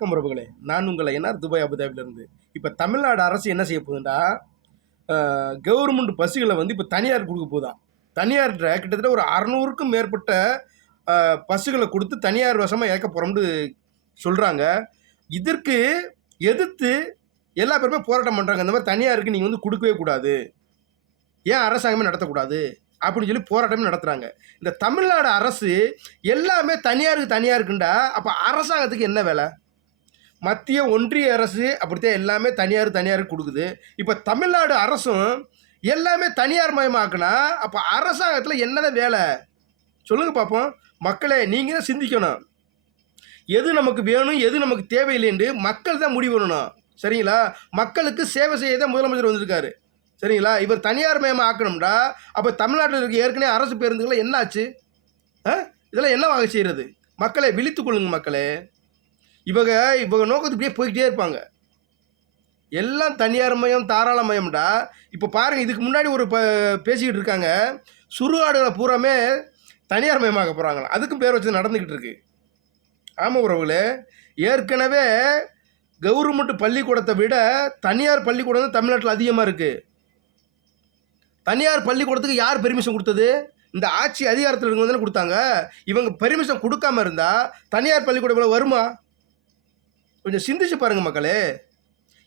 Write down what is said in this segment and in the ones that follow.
வணக்கம் உறவுகளே. நான் உங்களை என்ன துபாய் அபுதாபிலிருந்து இப்போ தமிழ்நாடு அரசு என்ன செய்ய போகுதுண்டா கவர்மெண்ட் பஸ்ஸுகளை வந்து இப்போ தனியார் கொடுக்க போதான் தனியார் கிட்டத்தட்ட ஒரு அறநூறுக்கும் மேற்பட்ட பஸ்ஸுகளை கொடுத்து தனியார் வசமாக இயக்க போகிறோம்னு சொல்கிறாங்க இதற்கு எதிர்த்து எல்லா பேருமே போராட்டம் பண்ணுறாங்க இந்த மாதிரி தனியாருக்கு நீங்கள் வந்து கொடுக்கவே கூடாது. ஏன் அரசாங்கமே நடத்தக்கூடாது? அப்படின்னு சொல்லி போராட்டமே நடத்துகிறாங்க இந்த தமிழ்நாடு அரசு எல்லாமே தனியாருக்கு தனியாக இருக்குண்டா அப்போ அரசாங்கத்துக்கு என்ன வேலை? மத்திய ஒன்றிய அரசு அப்படித்தான் எல்லாமே தனியார் தனியார் கொடுக்குது. இப்போ தமிழ்நாடு அரசும் எல்லாமே தனியார் மயமாக்குனா அப்போ அரசாங்கத்தில் என்னதான் வேலை? சொல்லுங்கள் பார்ப்போம் மக்களே நீங்கள் தான் சிந்திக்கணும். எது நமக்கு வேணும் எது நமக்கு தேவையில்லைன்னு மக்கள் தான் முடிவு பண்ணணும். சரிங்களா? மக்களுக்கு சேவை செய்ய தான் முதலமைச்சர் வந்திருக்காரு. சரிங்களா? இவர் தனியார் மயமாக ஆக்கணும்டா. அப்போ தமிழ்நாட்டில் இருக்க ஏற்கனவே அரசு பேருந்துகள் என்னாச்சு? ஆ? இதெல்லாம் என்ன வகை செய்கிறது மக்களை விழித்துக்கொள்ளுங்க மக்களே. இவங்க இவங்க நோக்கத்து இப்படியே போய்கிட்டே இருப்பாங்க. எல்லாம் தனியார் மயம் தாராள மயம்டா. இப்போ பாருங்கள் இதுக்கு முன்னாடி ஒரு ப பேசிக்கிட்டு இருக்காங்க. சுருகாடுகளை பூராமே தனியார் மயமாக்க போகிறாங்களா அதுக்கும் பேர் வச்சு நடந்துக்கிட்டு இருக்கு. ஆமாம் உறவுகளே ஏற்கனவே கவர்மெண்ட் பள்ளிக்கூடத்தை விட தனியார் பள்ளிக்கூடம் தான் தமிழ்நாட்டில் அதிகமாக இருக்குது தனியார் பள்ளிக்கூடத்துக்கு யார் பெர்மிஷன் கொடுத்தது? இந்த ஆட்சி அதிகாரத்தில் இருக்கவங்க தானே கொடுத்தாங்க. இவங்க பெர்மிஷன் கொடுக்காம இருந்தால் தனியார் பள்ளிக்கூடம் வருமா? கொஞ்சம் சிந்திச்சு பாருங்கள் மக்களே.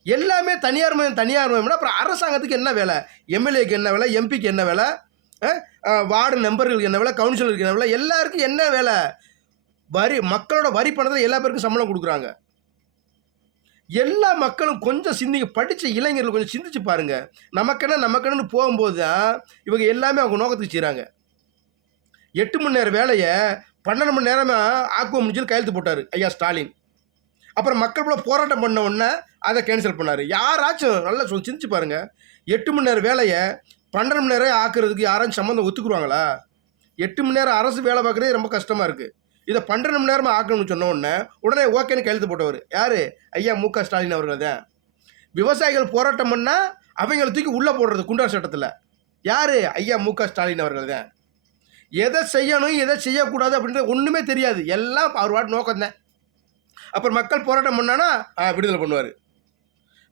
எல்லாமே தனியார் மயம் தனியார் மயம்னா அப்புறம் அரசாங்கத்துக்கு என்ன வேலை? எம்எல்ஏக்கு என்ன வேலை? எம்பிக்கு என்ன வேலை? வார்டு மெம்பர்களுக்கு என்ன வேலை? கவுன்சிலருக்கு என்ன வேலை? எல்லாருக்கும் என்ன வேலை? வரி மக்களோட வரி பணத்தில் எல்லா பேருக்கும் சம்பளம் கொடுக்குறாங்க. எல்லா மக்களும் கொஞ்சம் சிந்திங்க படித்த இளைஞர்கள் கொஞ்சம் சிந்திச்சு பாருங்கள் நமக்கென்ன நமக்கென்னு போகும்போது தான் இவங்க எல்லாமே அவங்க நோக்கத்துக்கு செய்கிறாங்க எட்டு மணி நேரம் வேலையை பன்னெண்டு மணி நேரமாக ஆக்குவ முடிஞ்சு கையெழுத்து போட்டார் ஐயா ஸ்டாலின். அப்புறம் மக்கள் கூட போராட்டம் பண்ண உடனே அதை கேன்சல் பண்ணார். யாராச்சும் நல்லா சொல் சிந்திச்சு பாருங்க. எட்டு மணி நேரம் வேலையை பன்னெண்டு மணி நேரம் ஆக்குறதுக்கு யாராச்சும் சம்மந்தம் ஒத்துக்குருவாங்களா எட்டு மணி நேரம் அரசு வேலை பார்க்குறதே ரொம்ப கஷ்டமாக இருக்குது இதை பன்னெண்டு மணி நேரமாக ஆக்கணும்னு சொன்ன உடனே உடனே ஓகேன்னு கையெழுத்து போட்டவர். யார்? ஐயா மு க. ஸ்டாலின் அவர்கள் தான். விவசாயிகள் போராட்டம் பண்ணால் அவங்கள தூக்கி உள்ளே போடுறது குண்டார் சட்டத்தில். யார்? ஐயா மு க. ஸ்டாலின் அவர்கள் தான். எதை செய்யணும் எதை செய்யக்கூடாது அப்படின்றது ஒன்றுமே தெரியாது. எல்லாம் அவர் வாட்டு நோக்கம் தான் அப்புறம் மக்கள் போராட்டம் பண்ணானா விடுதலை பண்ணுவார்.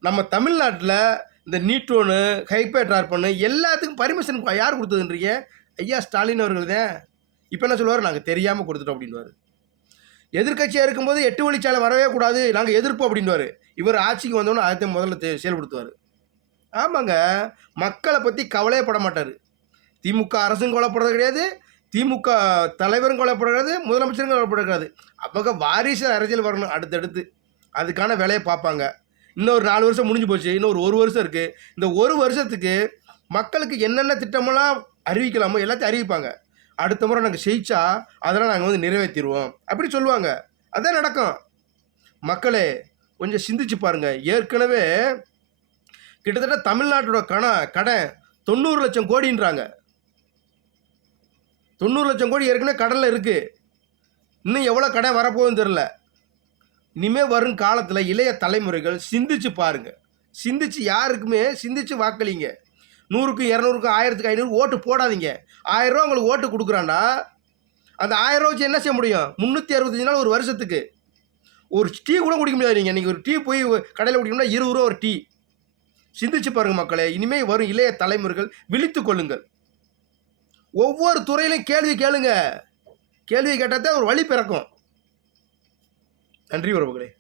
நம்ம தமிழ்நாட்டில் இந்த நீட்டோனு ஹைப்பே டார்பனு எல்லாத்துக்கும் பர்மிஷன் யார் கொடுத்ததுன்றீங்க? ஐயா ஸ்டாலின் அவர்கள் தான் இப்போ என்ன சொல்லுவார்? நாங்கள் தெரியாமல் கொடுத்துட்டோம் அப்படின்வார் எதிர்க்கட்சியாக இருக்கும்போது எட்டு வழிச்சாலை வரவே கூடாது நாங்கள் எதிர்ப்போம் அப்படின்வார் இவர் ஆட்சிக்கு வந்தோன்னு அதை முதல்ல தே- செயல்படுத்துவார். ஆமாங்க. மக்களை பற்றி கவலையே பட மாட்டார். திமுக அரசும் கொலைப்படுறது கிடையாது திமுக தலைவரும் கொலைப்பட முதலமைச்சரும் கொலைப்பட அப்போ வாரிசு அரசியல் வரணும் அடுத்தடுத்து. அதுக்கான வேலையை பார்ப்பாங்க. இன்னொரு நாலு வருஷம் முடிஞ்சு போச்சு இன்னும் ஒரு ஒரு வருஷம் இருக்குது இந்த ஒரு வருஷத்துக்கு மக்களுக்கு என்னென்ன திட்டமெல்லாம் அறிவிக்கலாமோ எல்லாத்தையும் அறிவிப்பாங்க. அடுத்த முறை நாங்கள் ஜெயிச்சா அதெல்லாம் நாங்கள் வந்து நிறைவேற்றிடுவோம். அப்படி சொல்லுவாங்க. அதான் நடக்கும். மக்களே கொஞ்சம் சிந்திச்சு பாருங்கள் ஏற்கனவே கிட்டத்தட்ட தமிழ்நாட்டோட கண கடன் தொண்ணூறு லட்சம் கோடின்றாங்க. தொண்ணூறு லட்சம் கோடி ஏற்கனவே கடலில் இருக்குது இன்னும் எவ்வளோ கடன் வரப்போகுதுன்னு தெரில இனிமே வரும் காலத்தில் இளைய தலைமுறைகள் சிந்திச்சு பாருங்கள் சிந்திச்சு யாருக்குமே சிந்திச்சு வாக்களிங்க. நூறுக்கும் இரநூறுக்கும் ஆயிரத்துக்கு ஐநூறு ஓட்டு போடாதீங்க. ஆயிரம் ரூபா உங்களுக்கு ஓட்டு கொடுக்குறாண்டா அந்த ஆயிரம் ரூபா வச்சு என்ன செய்ய முடியும்? முந்நூற்றி அறுபத்தஞ்சு நாள் ஒரு வருஷத்துக்கு. ஒரு டீ கூட குடிக்க முடியாது நீங்கள் நீங்கள் ஒரு டீ போய் கடையில் குடிக்கணும்னா இருபது ரூபா ஒரு டீ. சிந்திச்சு பாருங்கள் மக்களே இனிமேல் வரும் இளைய தலைமுறைகள் விழித்து கொள்ளுங்கள். ஒவ்வொரு துறையிலையும் கேள்வி கேளுங்க. கேள்வி கேட்டால் தான் ஒரு வழி பிறக்கும். நன்றி உறவுகளே.